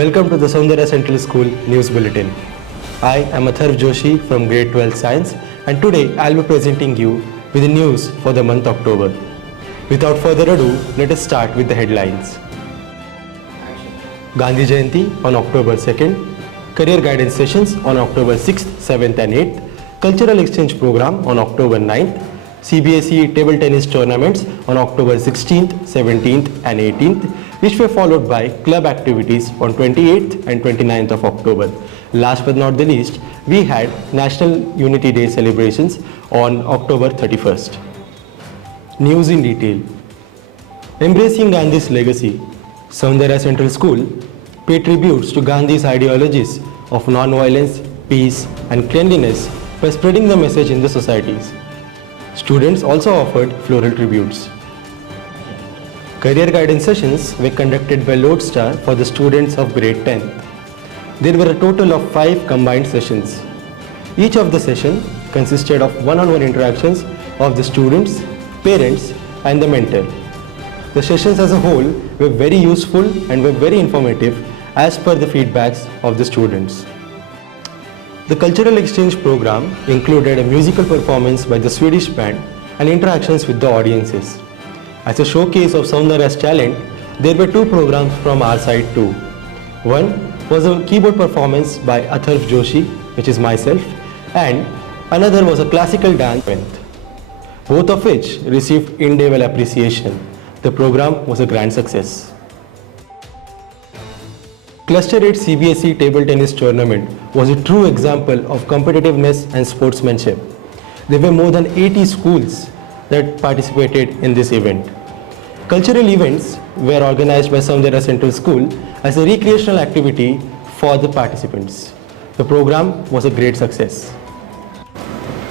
Welcome to the Soundarya Central School News Bulletin. I am Atharv Joshi from Grade 12 Science, and today I'll be presenting you with the news for the month October. Without further ado, let us start with the headlines. Gandhi Jayanti on October 2nd, Career Guidance Sessions on October 6th, 7th and 8th, Cultural Exchange Program on October 9th, CBSE Table Tennis Tournaments on October 16th, 17th and 18th, which were followed by club activities on 28th and 29th of October. Last but not the least, we had National Unity Day celebrations on October 31st. News in detail. Embracing Gandhi's legacy, Soundarya Central School paid tributes to Gandhi's ideologies of non-violence, peace and cleanliness by spreading the message in the societies. Students also offered floral tributes. Career guidance sessions were conducted by Lodestar for the students of grade 10. There were a total of 5 combined sessions. Each of the sessions consisted of one-on-one interactions of the students, parents and the mentor. The sessions as a whole were very useful and were very informative as per the feedbacks of the students. The Cultural Exchange Program included a musical performance by the Swedish band and interactions with the audiences. As a showcase of Soundarya's talent, there were 2 programs from our side too. One was a keyboard performance by Atharv Joshi, which is myself, and another was a classical dance event, both of which received in-level appreciation. The program was a grand success. Cluster 8 CBSE Table Tennis Tournament was a true example of competitiveness and sportsmanship. There were more than 80 schools that participated in this event. Cultural events were organized by Soundarya Central School as a recreational activity for the participants. The program was a great success.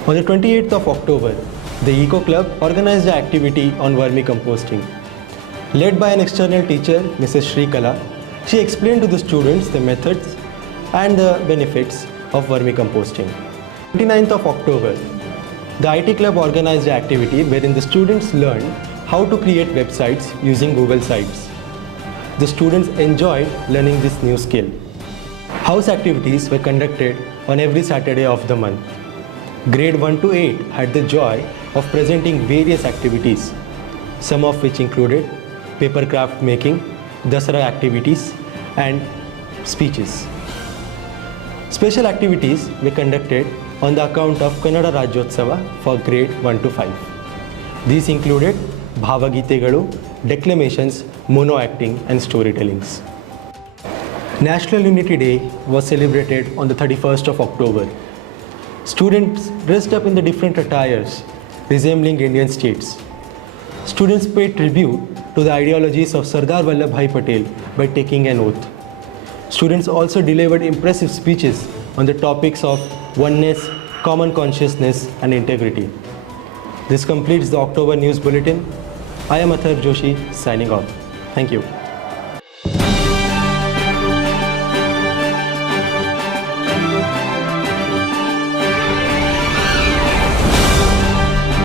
On the 28th of October, the Eco Club organized an activity on vermicomposting. Led by an external teacher, Mrs. Shrikala, she explained to the students the methods and the benefits of vermicomposting. 29th of October, the IT Club organized an activity wherein the students learned how to create websites using Google Sites. The students enjoyed learning this new skill. House activities were conducted on every Saturday of the month. Grade 1 to 8 had the joy of presenting various activities, some of which included paper craft making, Dasara activities and speeches. Special activities were conducted on the account of Kannada Rajyotsava for grade 1 to 5. These included Bhavagitegalu, declamations, mono acting and storytellings. National Unity Day was celebrated on the 31st of October. Students dressed up in the different attires resembling Indian states. Students paid tribute to the ideologies of Sardar Vallabhbhai Patel by taking an oath. Students also delivered impressive speeches on the topics of oneness, common consciousness and integrity. This completes the October News Bulletin. I am Atharv Joshi signing off. Thank you.